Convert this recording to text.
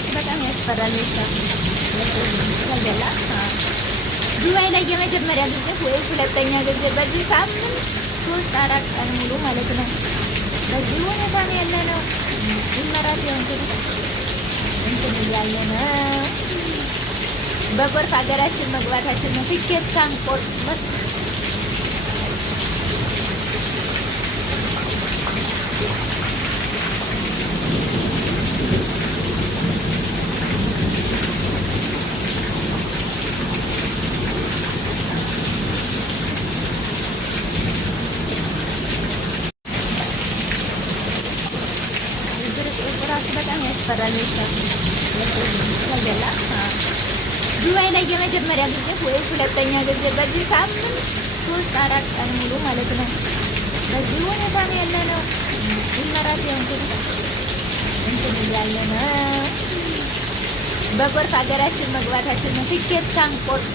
ራሱ በጣም ያስፈራል። ተገላ ዱባይ ላይ የመጀመሪያ ጊዜ ወይም ሁለተኛ ጊዜ በዚህ ሳምንት 3-4 ቀን ሙሉ ማለት ነው። በዚህ ሁኔታ ነው ያለነው። ይመራት ያው እንግዲህ እንትን እያለ ነው። በጎርፍ ሀገራችን መግባታችን ነው። ትኬት ሳንቆርጥ ራሱ በጣም ያስፈራል። ተገላ ዱባይ ላይ የመጀመሪያ ጊዜ ወይም ሁለተኛ ጊዜ በዚህ ሳምንት 3-4 ቀን ሙሉ ማለት ነው። በዚህ ሁኔታ ነው ያለነው። ይመራት ያው እንግዲህ እንትን እያለ ነው። በጎርፍ ሀገራችን መግባታችን ነው። ትኬት ሳንቆርጥ